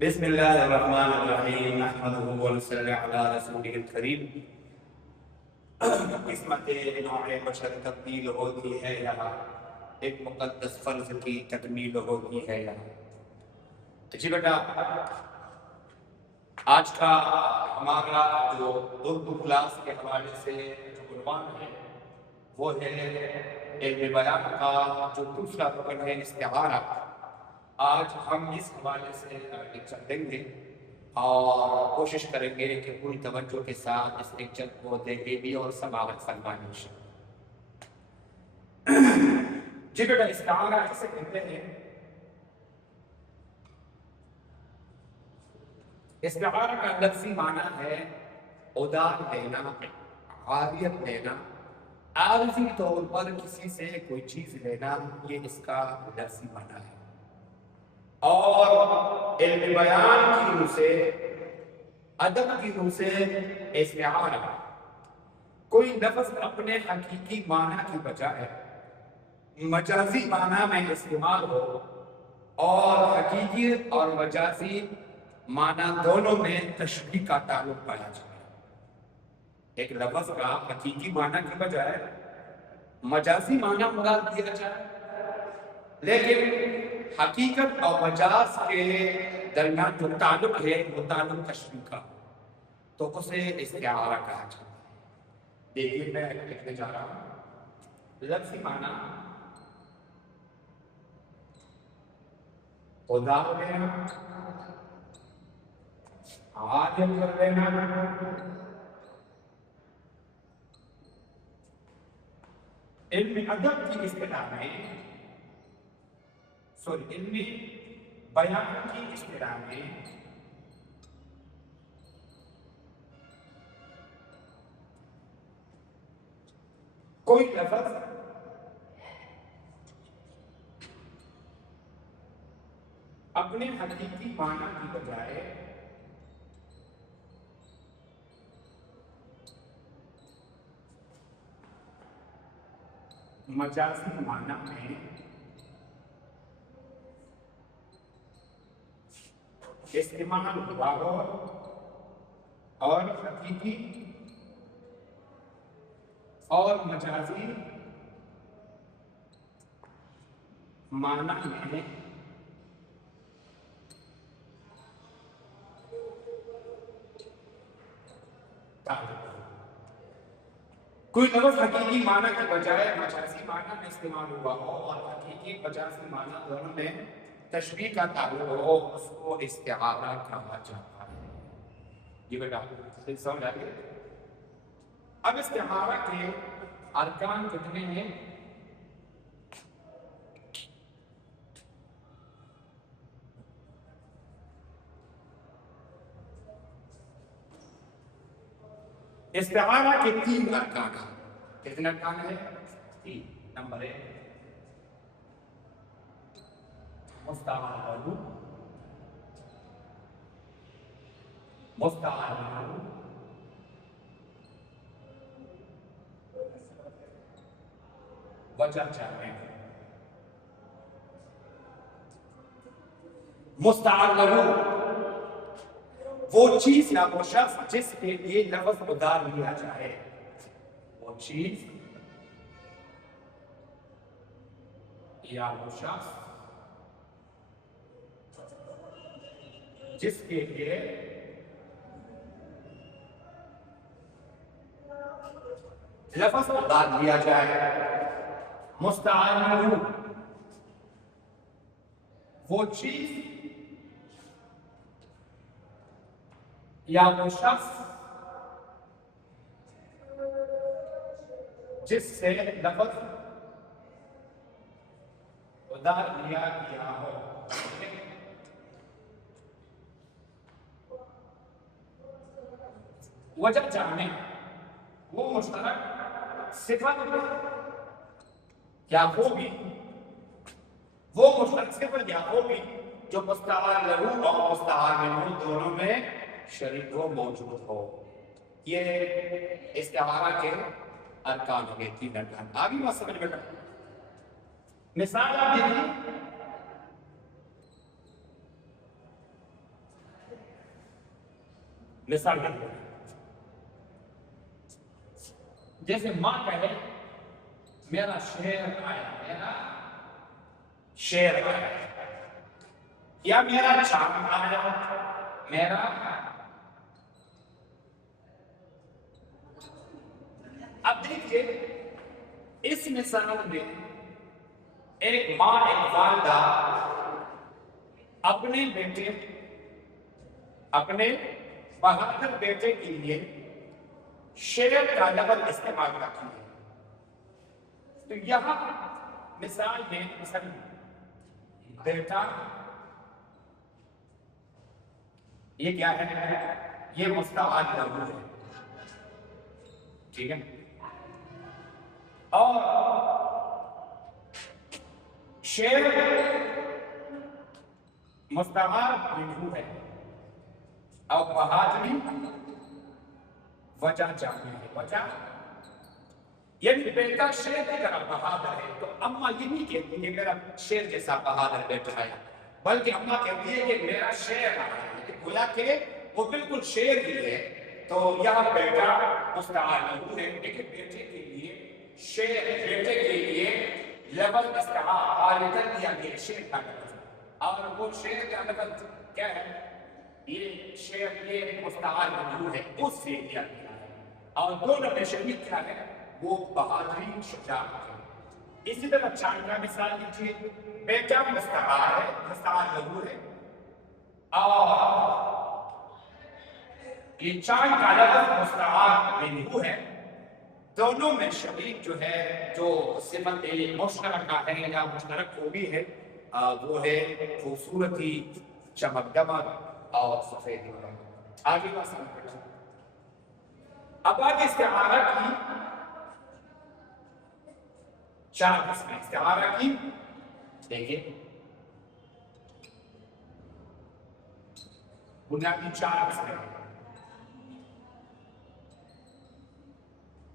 بسم اللہ الرحمن الرحیم نحمده ونصلی علی رسولہ الکریم۔ قسمت نوع بشر تبدیل ہوتی ہے یہاں، ایک مقدس فرض کی تکمیل ہوتی ہے یہاں۔ جی بیٹا، آج کا ہمارا جو اردو کلاس کے حوالے سے جو عنوان ہے وہ ہے علم بیان کا جو دوسرا رکن ہے استعارہ۔ آج ہم اس حوالے سے لیکچر دیں گے اور کوشش کریں گے کہ پوری توجہ کے ساتھ اس لیکچر کو دیکھیں بھی اور سماعت فرمائیں۔ جی بیٹا، استعارہ کسے کہتے ہیں؟ استعارہ کا لفظی معنی ہے ادار دینا، عاریت لینا، عارضی طور پر کسی سے کوئی چیز لینا، یہ اس کا لفظی معنی ہے۔ اور علم بیان کی روح سے، ادب کی روح سے استعارہ کوئی لفظ اپنے حقیقی معنی کی بجائے مجازی معنی میں استعمال ہو، اور حقیقی اور مجازی معنی دونوں میں تشبیہ کا تعلق پایا جائے۔ ایک لفظ کا حقیقی معنی کی بجائے مجازی معنی مراد دیا جائے، لیکن حقیقت اور مجاز کے درمیان جو تعلق ہے وہ تعلق تشبیہ کا، تو اسے استعارہ کہا جاتا ہے۔ دیکھیے میں لکھنے جا رہا ہوں لفظی معنی ادار لینا، عاریت کر لینا، علم ادب کی اصطلاح میں علم بیان کی اصطلاح میں کوئی لفظ اپنے حقیقی معنی کی بجائے مجازی معنی میں استعمال ہوا ہو، اور حقیقی اور مجازی معنی میں کوئی لفظ حقیقی معنی کی بجائے مجازی معنی میں استعمال ہوا ہو اور حقیقی مجازی معنی دونوں میں تشبیہ کا تعلق ہو، اس کو استعارہ کہا جاتا ہے۔ جی بیٹا سمجھ آئیے۔ اب استعارہ کے ارکان کتنے ہیں؟ استعارہ کے 3 ارکان ہیں۔ کتنے ارکان ہیں؟ 3۔ نمبر 1 مستعار له، مستعار له، وجہ جامع۔ مستعار له وہ چیز یا وہ شخص جس کے لیے لفظ ادار لیا جائے، وہ چیز یا وہ شخص جس کے لیے لفظ ادار لیا جائے۔ مستعار له وہ چیز یا وہ شخص جس سے لفظ ادار لیا گیا ہو۔ وجہ جامع وہ مشترک صفت یا خوبی، وہ مشترک صفت یا خوبی جو مستعار له اور مستعار منہ دونوں میں شریک ہو، موجود ہو۔ یہ استعارہ کے ارکان ہو گئے، 3 ارکان۔ آگے بات سمجھ بیٹا، مثال آپ دیکھیں مثال دیتے ہیں، جیسے ماں کہے میرا شیر آیا، میرا شیر آیا، یا میرا چاند آیا، میرا۔ اب دیکھیے اس مثال میں ایک ماں، ایک والدہ اپنے بیٹے، اپنے بہادر بیٹے کے لیے شیر کا لفظ استعمال کرتی ہے۔ تو یہاں مثال میں مثلا بیٹا، یہ کیا ہے؟ یہ مستعار لفظ ہے، ٹھیک ہے؟ اور شیر مستعار منہ ہے، اور بہادری وجہ چاہیے ہے، وجہ یعنی بیٹا شیر کی طرح بہادر ہے، تو اماں یہ نہیں کہتی کہ میرا شیر جیسا بہادر بیٹا ہے، بلکہ اماں کہتی ہے کہ میرا شیر آیا ہے، گویا کہ وہ بالکل شیر ہی ہے۔ تو یہاں بیٹا مستعار منہ ہے، لیکن بیٹے کے لیے شیر، بیٹے کے لیے لفظ استعار دیا گیا شیر کا لفظ، اور وہ شیر کا لفظ کیا ہے؟ یہ شیر، یہ مستعار منہ ہے، اس سے لیا گیا ہے، اور دونوں میں شریک کیا ہے؟ وہ بہادری، شجاعت ہے۔ اسی طرح چاند کا مثال لیجیے، بیٹا مستعار ہے، مستعار منہ ہے، اور یہ چاند کا لفظ مستعار منہ ہے، دونوں میں شریک جو ہے، جو صفت مشترکہ ہے یا مشترک خوبی ہے، وہ ہے خوبصورتی، چمک دمک اور سفیدی۔ آگے کا سمجھ، اب آگے استعارہ کی چار قسمیں، استعارہ کی دیکھیں بنیادی چار قسمیں۔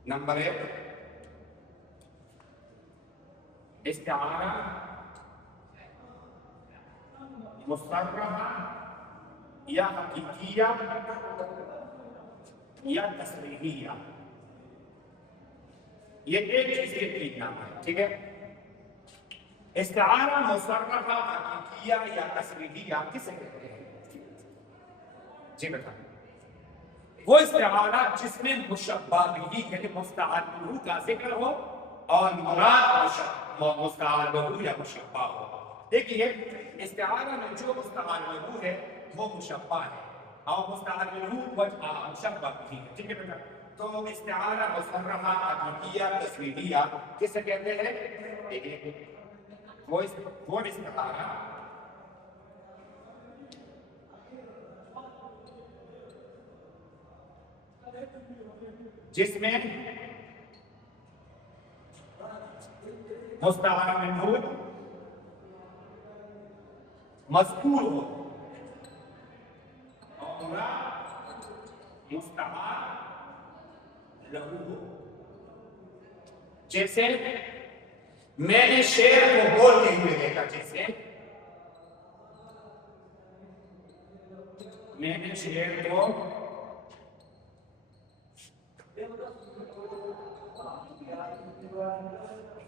نمبر 1، استعارہ مصرحہ یا حقیقیہ یا تصریحیہ، یہ ایک چیز کے تین نام ہے، ٹھیک ہے؟ استعارہ مصرحہ، حقیقیہ یا تصریحیہ کسے کہتے ہیں؟ جی بتائیں۔ وہ استعارہ جس میں مشبہ بھی یعنی مستعار منہ کا ذکر ہو اور مراد مستعار منہ یا مشبہ ہو۔ دیکھیے استعارہ میں جو مستعار منہ ہے وہ مشبہ ہے، اور مستعار منہ مشبہ بھی ہے، ٹھیک ہے بیٹا؟ تو استعارہ مصرحہ، حقیقیہ، تصریحیہ کسے کہتے ہیں؟ دیکھیے وہ استعارہ جس میں مستعار منہ مذکور ہو اور مستعار لہو ہو۔ جیسے میں نے شیر کو بولتے ہوئے دیکھا، جیسے میں نے شیر کو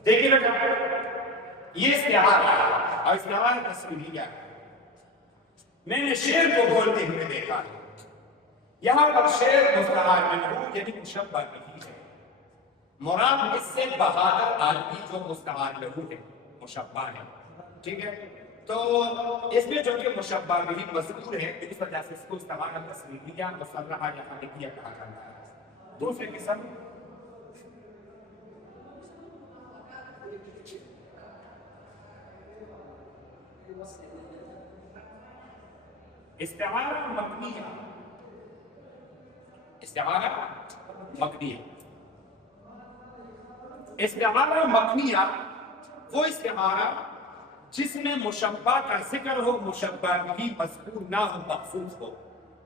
دیکھیے بیٹا، یہ استعارہ ہے اور استعارہ تصریحیہ ہے۔ میں نے شیر کو بولتے ہوئے دیکھا، یہاں پر شیر مستعار منہ یعنی مشبہ نہیں ہے، مراد اس سے بہادر آدمی جو مستعار منہ ہے، مشبہ ہے، ٹھیک ہے؟ تو اس میں جو کہ مشبہ بھی مذکور ہے، اس وجہ سے اس کو استعارہ تصریحیہ، مصرحہ یا حقیقیہ کہا جاتا ہے۔ دوسری قسم استعارہ مبنیہ، استعارہ مبنیہ۔ استعارہ مبنیہ وہ استعارہ جس میں مشبہ کا ذکر ہو، مشبہ بھی مذکور نہ ہو، مخصوص ہو،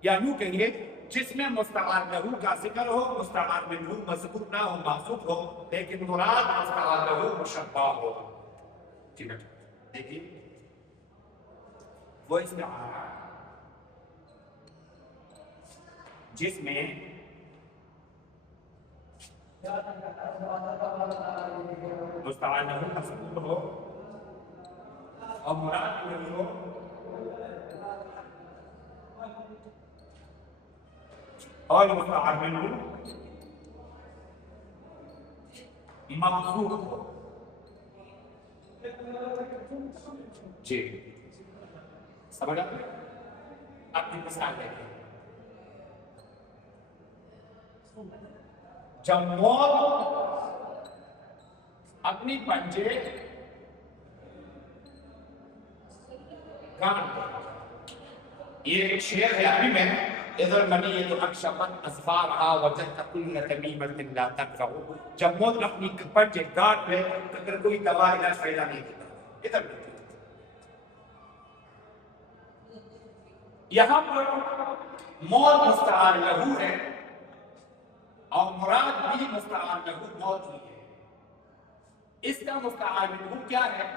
یا یوں کہیے جس میں مستعار لہو کا ذکر ہو، مستعار منہ مذکور نہ ہو، مخصوص ہو، لیکن مراد مستعار لہو مشبہ ہو، ٹھیک ہے؟ دیکھیے وہ استعارہ جس میں مستعار لہو مذکور ہو اور مراد وہی ہو اور مستعار منہ مقصود ہو. جی سمجھا؟ اپنی مثال دیکھیں. جب موت اپنی پنجے کان پر، یہ ایک شعر ہے عربی میں، اذا المنیۃ اکشفت اظفارها وجدت كل تمیمۃ لا تنفع. جب موت اپنی پنجے کاٹ لے اگر کوئی دوا علاج فائدہ نہیں دیتا. ادھر یہاں پر موت مستعار لہو ہے اور مراد بھی مستعار لہو موت ہی ہے. اس کا مستعار لہو کیا ہے؟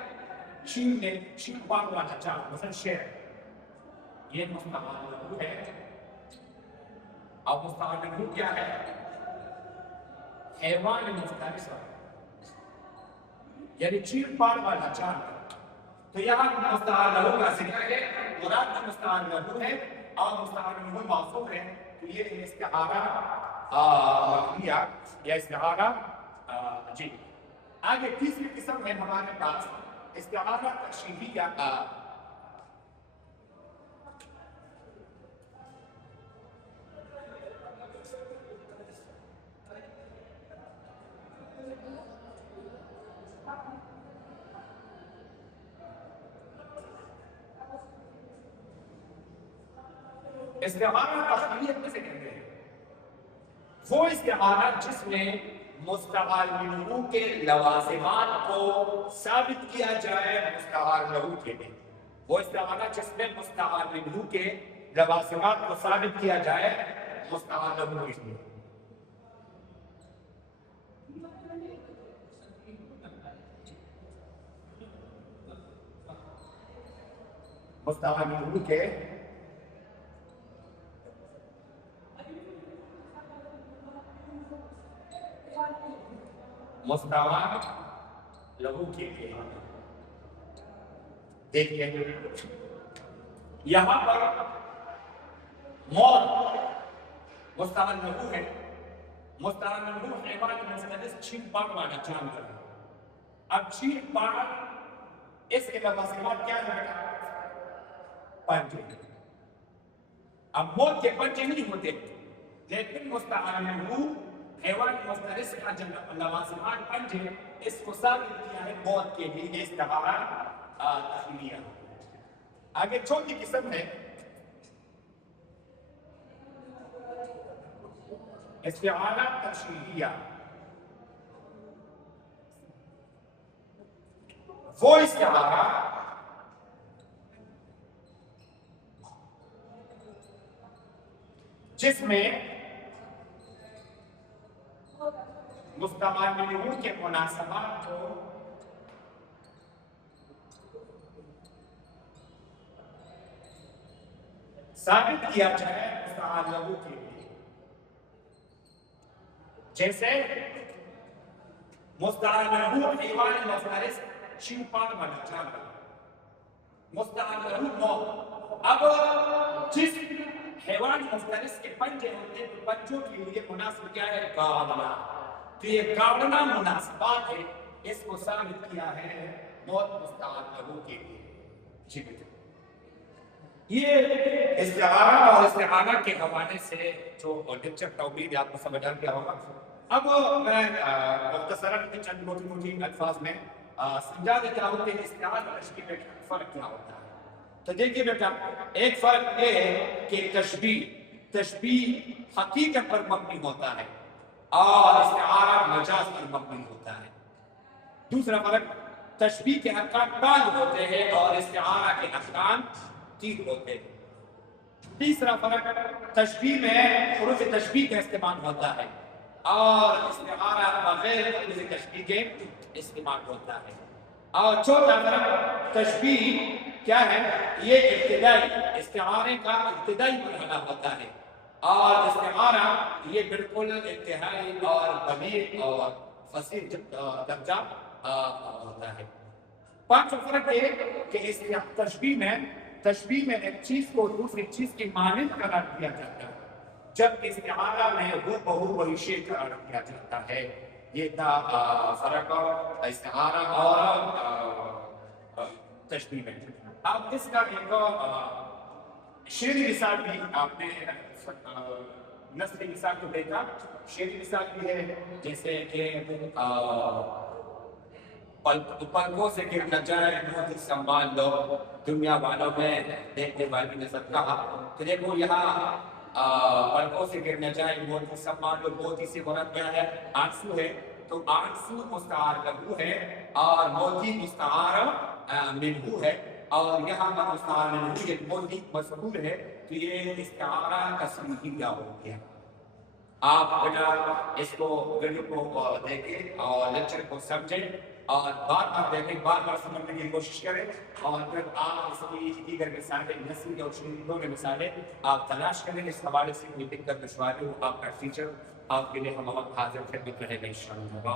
شین پاک والا چاند مثلا شعر، یہ مستعار لہو ہے. اور مستعار لہو کیا ہے؟ حیوان مفترس یعنی چین پاک والا چاند. تو یہاں مستعار لہو کا ذکر ہے، مراد بھی مستعار لہو ہے اور مستعار لہو موصوف ہے. تو یہ استعارہ مبنیہ یا استعارہ. جی آگے تیسری قسم ہے ہمارے پاس استعارہ تشریحیہ کا. استعارہ تخلیق کسے کہتے ہیں؟ وہ استعارہ جس میں مستعار منہ کے لوازمات کو ثابت کیا جائے مستعار لہو کے لیے. وہ استعارہ جس میں مستعار منہ کے لوازمات کو ثابت کیا جائے مستعار لہو کے لیے. مستعار منہ کے مستعار لہو کے لیے. دیکھیے یہاں پر موت مستعار لہو ہے. مستعار لہو حیوان مفترس چین پاک والا چاند ہے. اب چین پاک اس کے لوازمات کیا ہے؟ پنجے. اب موت کے پنجے نہیں ہوتے لیکن مستعار لہو حیوان مفترس کا جو لوازمات پنجے اس کو ثابت کیا ہے موت کے لیے استعارہ تخلیقیہ. آگے چوتھی قسم ہے استعارہ تشریحیہ. وہ استعارہ جس میں مستعار منہ کے مناسبات کو ثابت کیا جائے مستعار لہو کے لیے. جیسے مستعار لہو حیوان مفترس چین پاک والا چاند. مستعار لہو موت. اب جس حیوان مفترس کے پنجے ہوتے ہیں پنجوں کے لیے مناسب کیا ہے؟ گاڑنا. تو یہ گاڑنا مناسبات ہے، اس کو ثابت کیا ہے موت مستعار لہو کے لیے. جی یہ استعارہ اور استعانہ کے حوالے سے جو لیکچر کا امید آپ کو سمجھ آ گیا ہوگا. اب میں مختصراً چند موٹی الفاظ میں سمجھا دیتا ہوں کہ استعارہ اور تشبیہ میں فرق کیا ہوتا ہے. تو دیکھیے بیٹا، ایک فرق یہ ہے کہ تشبیہ حقیقت پر مبنی ہوتا ہے اور استعارہ مجاز پر مبنی ہوتا ہے. دوسرا فرق، تشبیہ کے احکام بعض ہوتے ہیں اور استعارہ کے احکام تین ہوتے ہیں. تیسرا فرق، تشبیہ میں حروف تشبیہ کا استعمال ہوتا ہے اور استعارہ بغیر حروف تشبیہ کے استعمال ہوتا ہے. اور چوتھا فرق، تشبیہ کیا ہے؟ یہ ابتدائی استعارے کا ابتدائی مرحلہ ہوتا ہے اور استعارہ یہ بالکل انتہائی اور بلیغ اور فصیح درجہ ہوتا ہے۔ پانچ فرق ہے کہ اس تشبیہ میں ایک چیز کو دوسری چیز کی مانند قرار دیا جاتا ہے، جب استعارہ میں وہ بہو وہی شے قرار دیا جاتا ہے۔ یہ تھا فرق استعارہ اور تشبیہ میں۔ اب اس کا ایک شعری مثال بھی آپ نے نثری مثال کو دیکھا، شعری مثال بھی ہے، جیسے کہ پلکوں سے گر نہ جائے بہت سنبھال لو، دنیا والوں میں دیکھنے والی نظر کہا۔ تو دیکھو یہاں پلکوں سے گر نہ جائے بہت سنبھال لو، بہت ہی سے مراد کیا ہے؟ آنسو ہے، تو آنسو مستعار لہو ہے اور موتی مستعار منہو ہے، اور یہاں کا مستعار منہو یہ موتی مذکور ہے، تو یہ استعارہ تصریحیہ ہو گیا۔ آپ اگر اس کو ویڈیو کو دیکھیں اور لیکچر کو سمجھیں اور بار بار دیکھیں، بار بار سمجھنے کی کوشش کریں، اور پھر آپ اس کی دیگر مثالیں نثری اور شعری دونوں مثالیں آپ تلاش کریں۔ اس حوالے سے میٹنگ کا دشواری ہو، آپ کا ٹیچر آپ کے لیے ہم وقت حاضر خدمت رہے گا انشاءاللہ۔